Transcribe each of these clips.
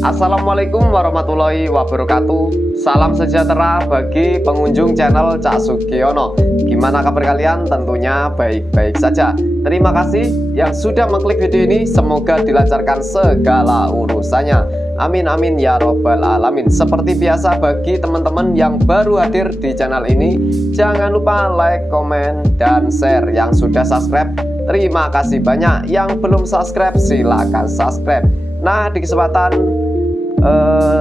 Assalamualaikum warahmatullahi wabarakatuh. Salam sejahtera bagi pengunjung channel Cak Sugiono. Gimana kabar kalian? Tentunya baik-baik saja. Terima kasih yang sudah mengklik video ini. Semoga dilancarkan segala urusannya. Amin amin ya robbal alamin. Seperti biasa, bagi teman-teman yang baru hadir di channel ini, jangan lupa like, komen, dan share. Yang sudah subscribe, terima kasih banyak. Yang belum subscribe, silahkan subscribe. Nah, di kesempatan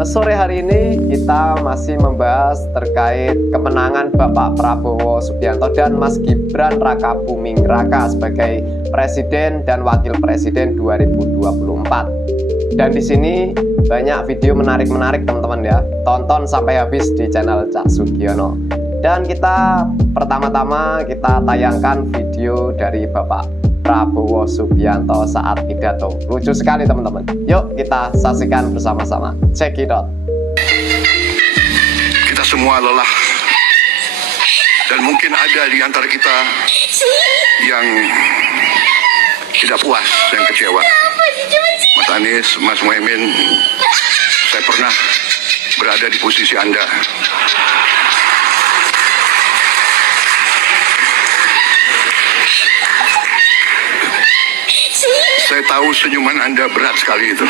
sore hari ini kita masih membahas terkait kemenangan Bapak Prabowo Subianto dan Mas Gibran Raka Buming Raka sebagai Presiden dan Wakil Presiden 2024. Dan di sini banyak video menarik-menarik teman-teman ya. Tonton sampai habis di channel Cak Sugiono. Dan kita pertama-tama kita tayangkan video dari Bapak Prabowo Subianto saat pidato. Lucu sekali teman-teman. Yuk kita saksikan bersama-sama. Check it out. Kita semua lelah. Dan mungkin ada di antara kita yang tidak puas, yang kecewa. Mas Anies, Mas Muhaimin, saya pernah berada di posisi Anda. Saya tahu senyuman Anda berat sekali itu.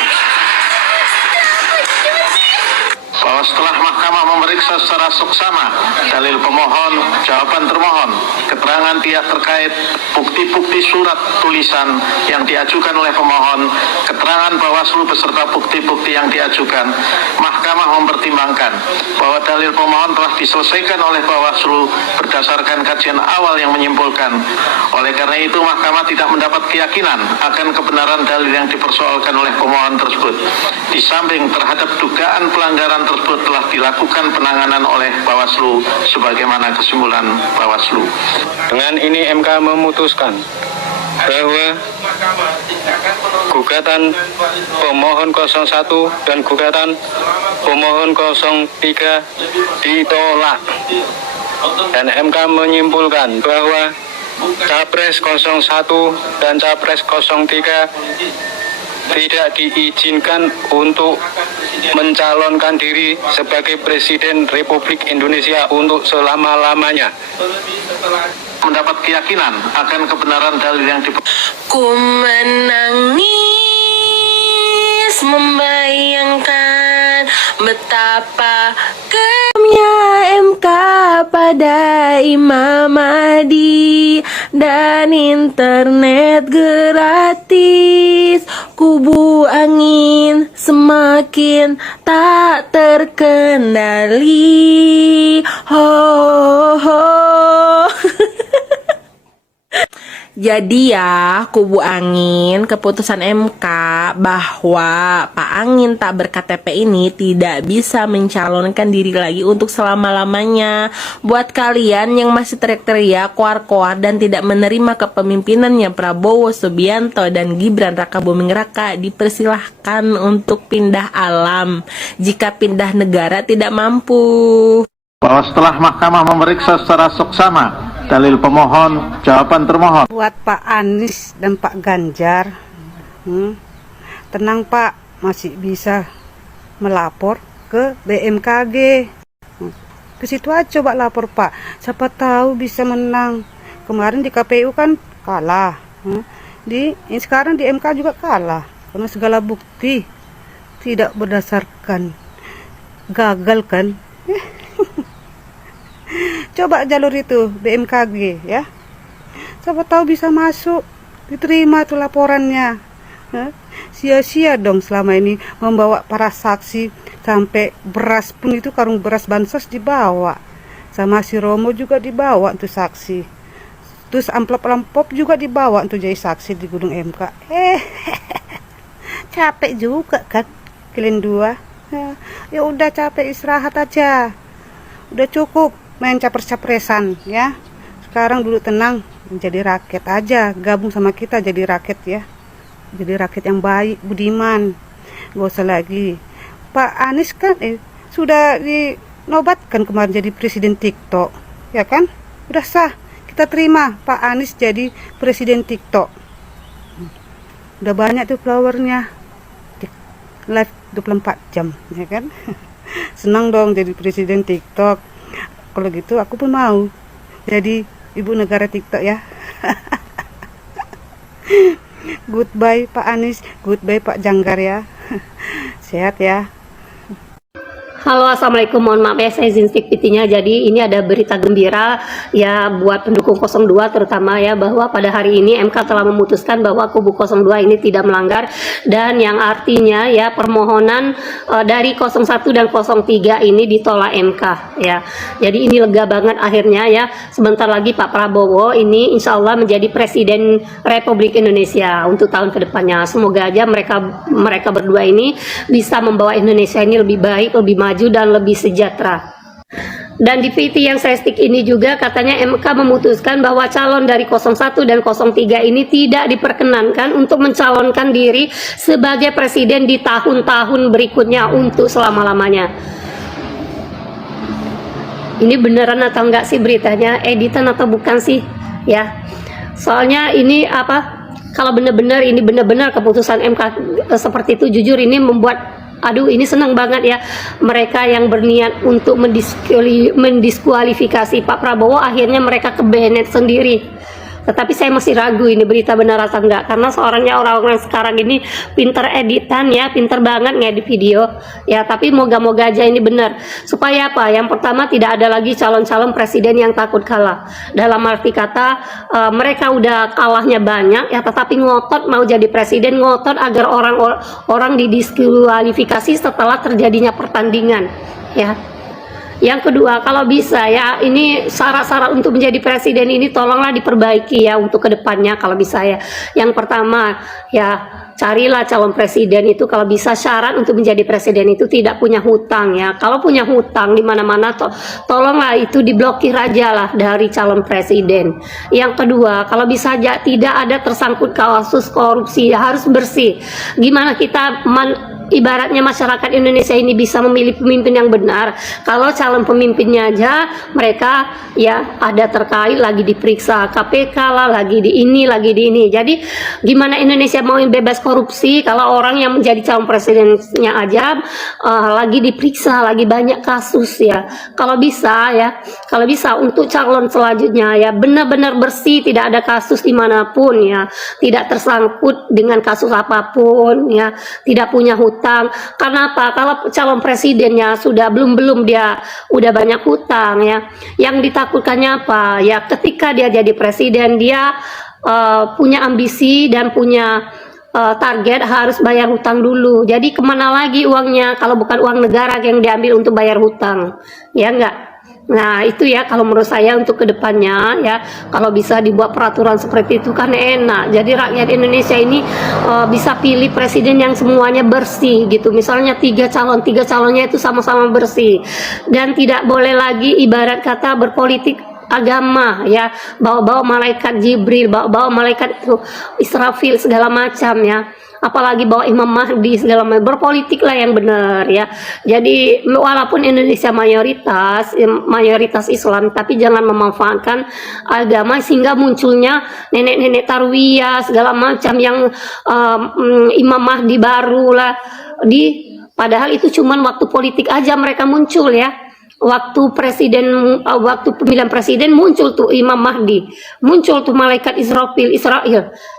Bahwa setelah mahkamah memeriksa secara seksama dalil pemohon, jawaban termohon, keterangan pihak terkait, bukti-bukti surat tulisan yang diajukan oleh pemohon, keterangan Bawaslu beserta bukti-bukti yang diajukan, mahkamah mempertimbangkan bahwa dalil pemohon telah diselesaikan oleh Bawaslu berdasarkan kajian awal yang menyimpulkan. Oleh karena itu, mahkamah tidak mendapat keyakinan akan kebenaran dalil yang dipersoalkan oleh pemohon tersebut. Di samping terhadap dugaan pelanggaran tersebut telah dilakukan penanganan oleh Bawaslu sebagaimana kesimpulan Bawaslu. Dengan ini MK memutuskan bahwa gugatan pemohon 01 dan gugatan pemohon 03 ditolak. Dan MK menyimpulkan bahwa Capres 01 dan Capres 03 tidak diizinkan untuk mencalonkan diri sebagai Presiden Republik Indonesia untuk selama-lamanya. Mendapat keyakinan akan kebenaran dalil yang Ku menangis membayangkan betapa keramnya MK pada Imam Mahdi dan internet gratis. Kubu angin semakin tak terkendali. Ho ho. Jadi ya, kubu angin, keputusan MK bahwa Pak Angin tak ber-KTP ini tidak bisa mencalonkan diri lagi untuk selama-lamanya. Buat kalian yang masih teriak-teriak, koar-koar, dan tidak menerima kepemimpinannya Prabowo Subianto dan Gibran Raka Buming Raka, dipersilahkan untuk pindah alam jika pindah negara tidak mampu. bahwa setelah mahkamah memeriksa secara seksama dalil pemohon, jawaban termohon. Buat Pak Anies dan Pak Ganjar, tenang Pak, masih bisa melapor ke BMKG. Ke situ aja coba lapor Pak, siapa tahu bisa menang. Kemarin di KPU kan kalah, sekarang di MK juga kalah karena segala bukti tidak berdasarkan, gagal kan. Coba jalur itu BMKG ya, siapa tahu bisa masuk, diterima tuh laporannya. Sia-sia dong selama ini membawa para saksi, sampai beras pun itu, karung beras bansos dibawa, sama si Romo juga dibawa untuk saksi, terus amplop-amplop juga dibawa untuk jadi saksi di gedung MK. Capek juga kan kalian dua. Ya udah, capek, istirahat aja, udah cukup main capres-capresan ya. Sekarang dulu tenang, menjadi rakyat aja, gabung sama kita jadi rakyat ya, jadi rakyat yang baik, budiman. Gak usah lagi Pak Anies kan sudah dinobatkan kemarin jadi presiden TikTok ya kan, udah sah, kita terima Pak Anies jadi presiden TikTok. Udah banyak tuh followernya, live 24 jam, ya kan? Senang dong jadi presiden TikTok. Kalau gitu aku pun mau jadi ibu negara TikTok ya. Goodbye Pak Anies, goodbye Pak Janggar ya. Sehat ya. Halo, assalamualaikum. Mohon maaf ya, saya izin stick PT-nya. Jadi ini ada berita gembira ya buat pendukung 02 terutama ya, bahwa pada hari ini MK telah memutuskan bahwa kubu 02 ini tidak melanggar, dan yang artinya ya permohonan dari 01 dan 03 ini ditolak MK ya. Jadi ini lega banget akhirnya ya. Sebentar lagi Pak Prabowo ini insya Allah menjadi Presiden Republik Indonesia untuk tahun kedepannya. Semoga aja mereka berdua ini bisa membawa Indonesia ini lebih baik, lebih maju dan lebih sejahtera. Dan di PT yang saya stick ini juga katanya MK memutuskan bahwa calon dari 01 dan 03 ini tidak diperkenankan untuk mencalonkan diri sebagai presiden di tahun-tahun berikutnya untuk selama-lamanya. Ini beneran atau enggak sih beritanya? Editan atau bukan sih? Ya. Soalnya ini apa? Kalau benar-benar ini benar-benar keputusan MK seperti itu, jujur ini membuat ini senang banget ya, mereka yang berniat untuk mendiskualifikasi Pak Prabowo akhirnya mereka kebenet sendiri. Tetapi saya masih ragu ini berita benar atau enggak, karena seorangnya orang-orang sekarang ini pinter editan ya, pinter banget ngedit video ya. Tapi moga-moga aja ini benar, supaya apa? Yang pertama, tidak ada lagi calon-calon presiden yang takut kalah. Dalam arti kata mereka udah kalahnya banyak ya, tetapi ngotot mau jadi presiden, ngotot agar orang didiskualifikasi setelah terjadinya pertandingan ya. Yang kedua, kalau bisa ya, ini syarat-syarat untuk menjadi presiden ini tolonglah diperbaiki ya untuk kedepannya kalau bisa ya. Yang pertama ya, carilah calon presiden itu kalau bisa syarat untuk menjadi presiden itu tidak punya hutang ya. Kalau punya hutang di mana-mana tolonglah itu diblokir aja lah dari calon presiden. Yang kedua, kalau bisa aja tidak ada tersangkut kasus korupsi ya, harus bersih. Gimana kita ibaratnya masyarakat Indonesia ini bisa memilih pemimpin yang benar kalau calon pemimpinnya aja mereka ya ada terkait lagi diperiksa KPK lah, lagi di ini, lagi di ini. Jadi gimana Indonesia mau bebas korupsi kalau orang yang menjadi calon presidennya aja lagi diperiksa, lagi banyak kasus ya. Kalau bisa ya, kalau bisa untuk calon selanjutnya ya benar-benar bersih, tidak ada kasus dimanapun ya, tidak tersangkut dengan kasus apapun ya, tidak punya hutang. Karena apa? Kalau calon presidennya sudah belum dia udah banyak hutang ya, yang ditakutkannya apa ya, ketika dia jadi presiden dia punya ambisi dan punya target harus bayar hutang dulu. Jadi kemana lagi uangnya kalau bukan uang negara yang diambil untuk bayar hutang, ya enggak? Nah itu ya kalau menurut saya untuk kedepannya ya, kalau bisa dibuat peraturan seperti itu kan enak. Jadi rakyat Indonesia ini bisa pilih presiden yang semuanya bersih gitu. Misalnya tiga calonnya itu sama-sama bersih, dan tidak boleh lagi ibarat kata berpolitik agama ya, bawa-bawa malaikat Jibril, bawa-bawa malaikat itu Israfil segala macam ya, apalagi bawa Imam Mahdi segala macam. Berpolitik lah yang benar ya. Jadi walaupun Indonesia mayoritas Islam, tapi jangan memanfaatkan agama sehingga munculnya nenek-nenek tarwiyah segala macam yang Imam Mahdi baru lah padahal itu cuman waktu politik aja mereka muncul ya. Waktu pemilihan presiden muncul tuh Imam Mahdi, muncul tuh malaikat Israfil.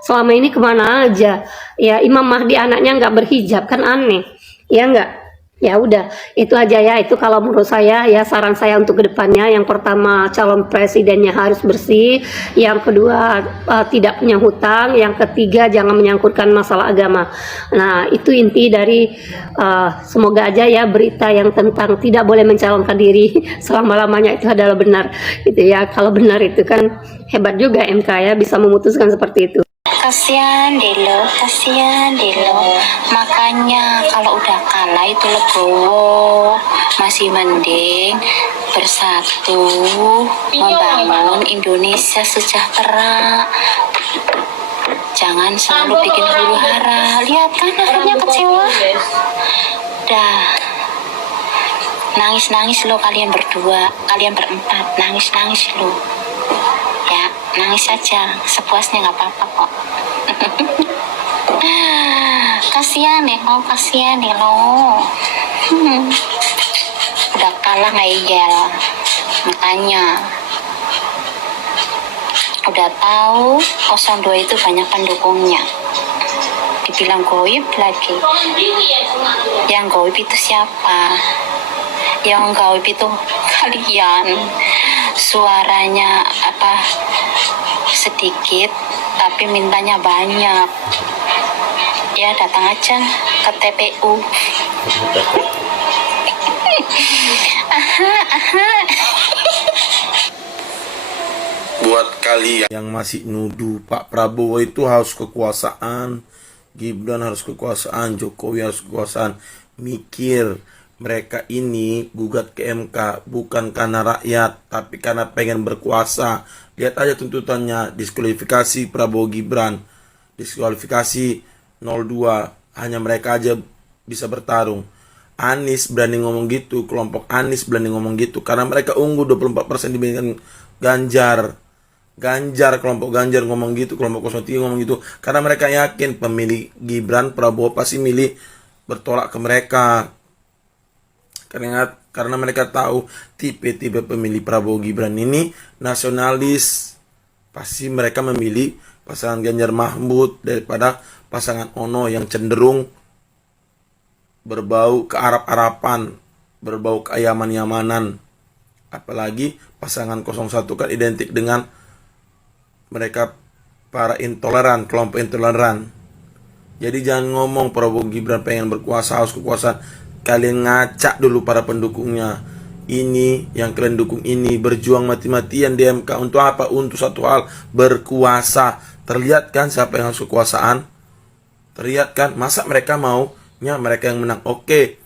Selama ini kemana aja ya? Imam Mahdi anaknya nggak berhijab kan aneh ya nggak? Ya udah itu aja ya, itu kalau menurut saya ya, saran saya untuk kedepannya. Yang pertama, calon presidennya harus bersih. Yang kedua, tidak punya hutang. Yang ketiga, jangan menyangkutkan masalah agama. Nah itu inti dari semoga aja ya berita yang tentang tidak boleh mencalonkan diri selama-lamanya itu adalah benar gitu ya. Kalau benar itu kan hebat juga MK ya, bisa memutuskan seperti itu. Kasihan Delo, makanya kalau udah kalah itu legowo, masih mending bersatu membangun Indonesia sejahtera. Jangan selalu bikin huru hara. Lihat kan akhirnya kecewa. Dah, nangis lo kalian berdua, kalian berempat, nangis lo. Ya, nangis saja, sepuasnya nggak apa-apa kok. kasihan ya kau, kasihan ya lo. Udah kalah ngeyel, makanya udah tahu 02 itu banyak pendukungnya, dibilang goib lagi. Yang goib itu siapa? Yang goib itu kalian. Suaranya sedikit tapi mintanya banyak. Ya datang aja ke TPU. Buat kalian yang masih nuduh Pak Prabowo itu harus kekuasaan, Gibran harus kekuasaan, Jokowi harus kekuasaan, mikir, mereka ini gugat ke MK bukan karena rakyat, tapi karena pengen berkuasa. Lihat aja tuntutannya, diskualifikasi Prabowo Gibran, diskualifikasi 02, hanya mereka aja bisa bertarung. Anies berani ngomong gitu, kelompok Anies berani ngomong gitu, karena mereka unggul 24% dibandingkan Ganjar. Kelompok Ganjar ngomong gitu, kelompok 03 ngomong gitu, karena mereka yakin pemilih Gibran, Prabowo pasti milih bertolak ke mereka. Karena mereka tahu tipe-tipe pemilih Prabowo Gibran ini nasionalis, pasti mereka memilih pasangan Ganjar Mahfud daripada pasangan Ono yang cenderung berbau ke Arab-Arapan, berbau ke ayaman-yamanan. Apalagi pasangan 01 kan identik dengan mereka para intoleran, kelompok intoleran. Jadi jangan ngomong Prabowo Gibran pengen berkuasa, harus kekuasaan. Kalian ngacak dulu para pendukungnya. Ini yang kalian dukung ini berjuang mati-matian di MK untuk apa? Untuk satu hal, berkuasa. Terlihat kan siapa yang harus kekuasaan? Terlihat kan? Masa mereka maunya mereka yang menang? Oke.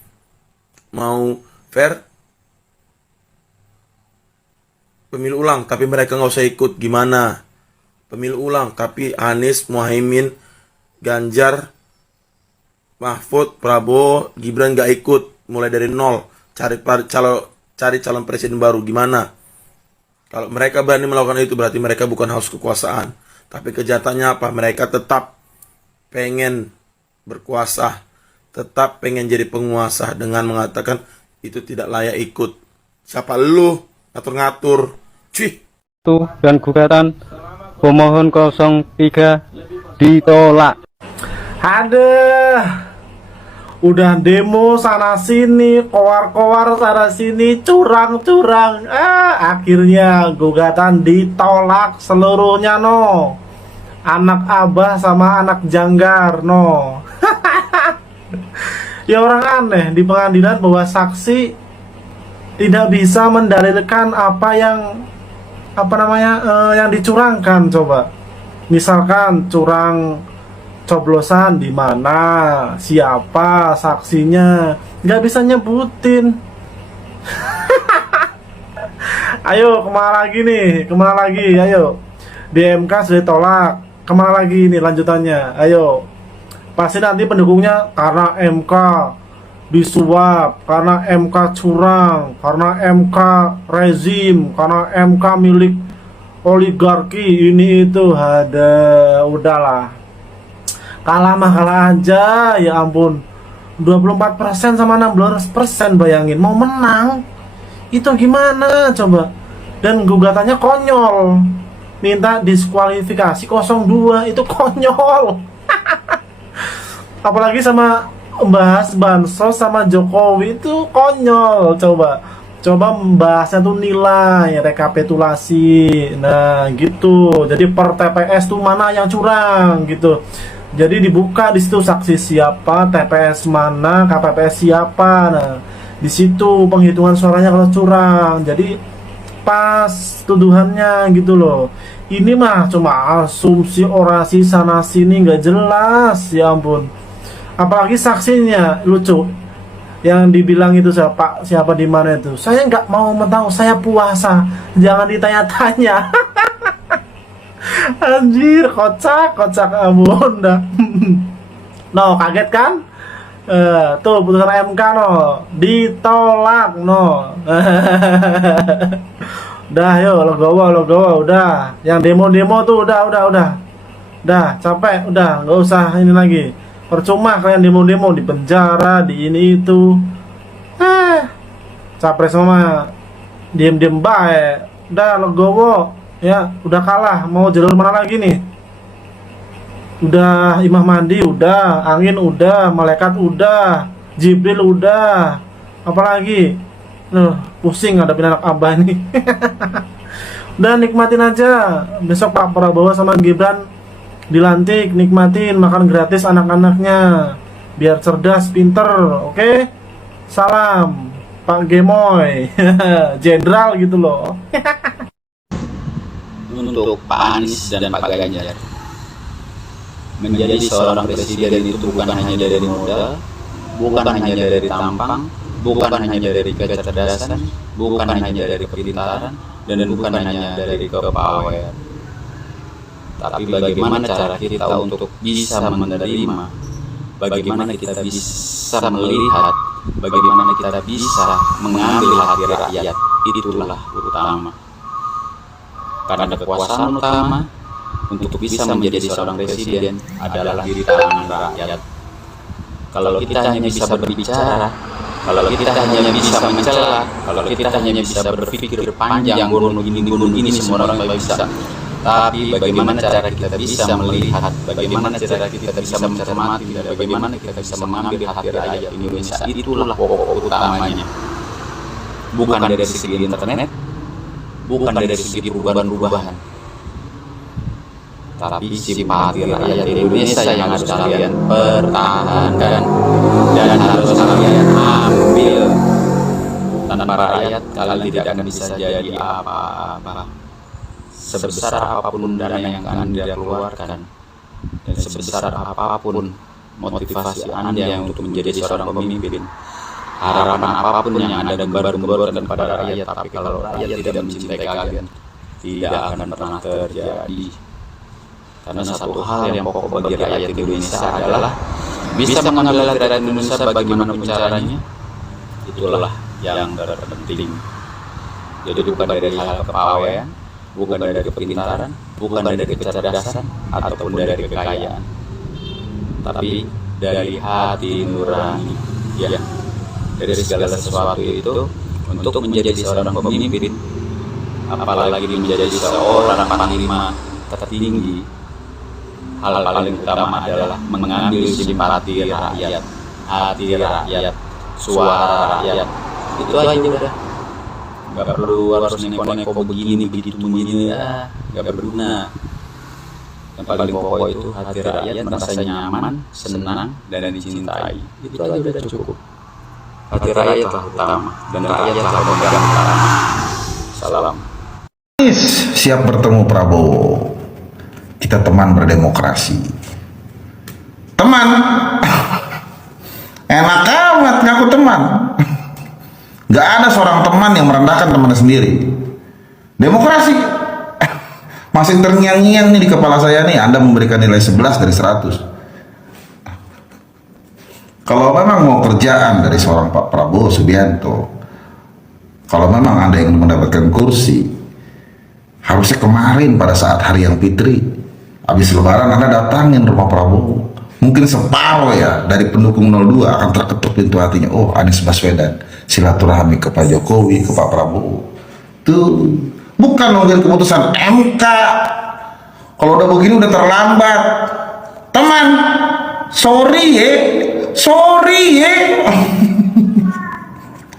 Mau fair? Pemilu ulang, tapi mereka nggak usah ikut. Gimana? Pemilu ulang, tapi Anies, Muhaimin, Ganjar, Mahfud, Prabowo, Gibran nggak ikut. Mulai dari nol. Cari calon presiden baru. Gimana? Kalau mereka berani melakukan itu, berarti mereka bukan haus kekuasaan. Tapi kejahatannya apa? Mereka tetap pengen berkuasa. Tetap pengen jadi penguasa dengan mengatakan itu tidak layak ikut. Siapa lu? Ngatur-ngatur. Cuy. Dan gugatan pemohon 03 ditolak. Aduh, udah demo sana sini, kowar-kowar sana sini, curang-curang. Akhirnya gugatan ditolak seluruhnya no. Anak Abah sama anak Janggar no. Ya orang aneh di pengadilan bahwa saksi tidak bisa mendalilkan yang dicurangkan. Coba misalkan curang coblosan di mana, siapa saksinya, nggak bisa nyebutin. Ayo kemana lagi, ayo di MK sudah ditolak, kemana lagi nih lanjutannya? Ayo, pasti nanti pendukungnya karena MK disuap, karena MK curang, karena MK rezim, karena MK milik oligarki ini itu. Ada, udahlah, kalah mah kalah aja, ya ampun. 24% sama 16%, bayangin mau menang itu gimana coba. Dan gugatannya konyol, minta diskualifikasi 02, itu konyol. Apalagi sama membahas bansos sama Jokowi itu konyol. Coba membahasnya tuh nilai, rekapitulasi, nah gitu. Jadi per TPS tuh mana yang curang gitu. Jadi dibuka di situ saksi siapa, TPS mana, KPPS siapa. Nah, di situ penghitungan suaranya kalau curang. Jadi pas tuduhannya gitu loh. Ini mah cuma asumsi, orasi sana sini nggak jelas, ya ampun. Apalagi saksinya lucu. Yang dibilang itu siapa di mana itu. Saya nggak mau tahu, saya puasa. Jangan ditanya-tanya. Anjir, kocak ampun dah. No, kaget kan? Tuh putusan MK no, ditolak no. Udah yo, logowo udah. Yang demo tuh udah. Dah, capek, udah, nggak usah ini lagi. Percuma kalian demo-demo di penjara, di ini itu. Capres sama diem-diem baik. Udah legowo ya, udah kalah. Mau jalur mana lagi nih? Udah Imam Mandi udah, angin udah, malaikat udah, Jibril udah. Apalagi? Pusing ngadepin anak abah nih. Udah nikmatin aja. Besok Pak Prabowo sama Gibran dilantik, nikmatin makan gratis anak-anaknya. Biar cerdas, pinter, oke? Salam Pak Gemoy. Jenderal gitu loh. Untuk Pak Anies dan Pak Ganjar, menjadi seorang presiden itu bukan hanya dari modal, bukan hanya dari tampang, bukan hanya dari kecerdasan, bukan hanya dari kepintaran, dan bukan hanya dari kepawean. Tapi bagaimana cara kita untuk bisa menerima, bagaimana kita bisa melihat, bagaimana kita bisa mengambil hati rakyat, itulah utama. Karena kekuasaan utama untuk bisa menjadi seorang presiden adalah di tangan rakyat. Kalau kita hanya bisa berbicara, kalau kita hanya bisa mencela, kalau kita hanya bisa berpikir panjang, gunung ini semua orang bisa. Tapi bagaimana cara kita bisa melihat, bagaimana cara kita bisa mencermati, bagaimana kita bisa mengambil hati rakyat Indonesia, itulah pokok utamanya. Bukan dari segi internet, bukan dari segi perubahan-perubahan, tapi simpati rakyat Indonesia yang harus kalian pertahankan dan harus kalian ambil. Tanpa rakyat kalian tidak akan bisa jadi apa-apa. Sebesar apapun dana yang Anda keluarkan dan sebesar apapun motivasi Anda yang untuk menjadi seorang pemimpin, harapan apapun yang Anda gembar-gemborkan pada rakyat, tapi kalau rakyat tidak mencintai kalian, tidak akan pernah terjadi. Karena satu hal yang pokok bagi rakyat Indonesia adalah bisa mengambil hati rakyat Indonesia bagaimanapun caranya. Itulah yang terpenting. Jadi bukan dari hal kepawean, bukan dari kepintaran, bukan dari kecerdasan, ataupun dari kekayaan, tapi dari hati nurani. Ya, dari segala sesuatu itu untuk menjadi seorang pemimpin, apalagi menjadi seorang panglima tertinggi, hal paling utama adalah mengambil simpati rakyat, hati rakyat, suara rakyat. Itu aja udah. Gak perlu harus neko-neko begini ya, gak berguna. Yang paling pokok itu hati rakyat merasa nyaman, senang, dan dicintai. Itu aja udah cukup. Hati rakyatlah utama, dan rakyatlah pemegang utama. Salam. Siap bertemu Prabowo. Kita teman berdemokrasi. Teman? Enak amat ngaku teman. Gak ada seorang teman yang merendahkan temannya sendiri. Demokrasi. Masih terngiang-ngiang nih di kepala saya nih. Anda memberikan nilai 11 dari 100. Kalau memang mau kerjaan dari seorang Pak Prabowo Subianto, kalau memang Anda ingin mendapatkan kursi, harusnya kemarin pada saat hari yang fitri, habis lebaran Anda datangin rumah Prabowo. Mungkin separuh ya dari pendukung 02 akan terketuk pintu hatinya. Oh, Anies Baswedan silaturahmi ke Pak Jokowi, ke Pak Prabowo. Tuh, bukan nungguin keputusan MK. Kalau udah begini udah terlambat. Teman, sorry ya.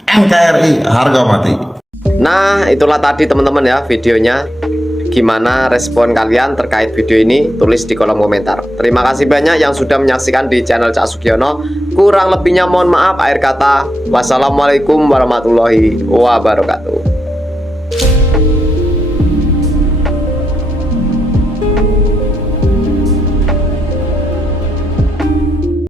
NKRI harga mati. Nah, itulah tadi teman-teman ya videonya. Gimana respon kalian terkait video ini? Tulis di kolom komentar. Terima kasih banyak yang sudah menyaksikan di channel Cak Sugiono. Kurang lebihnya mohon maaf. Akhir kata, wassalamualaikum warahmatullahi wabarakatuh.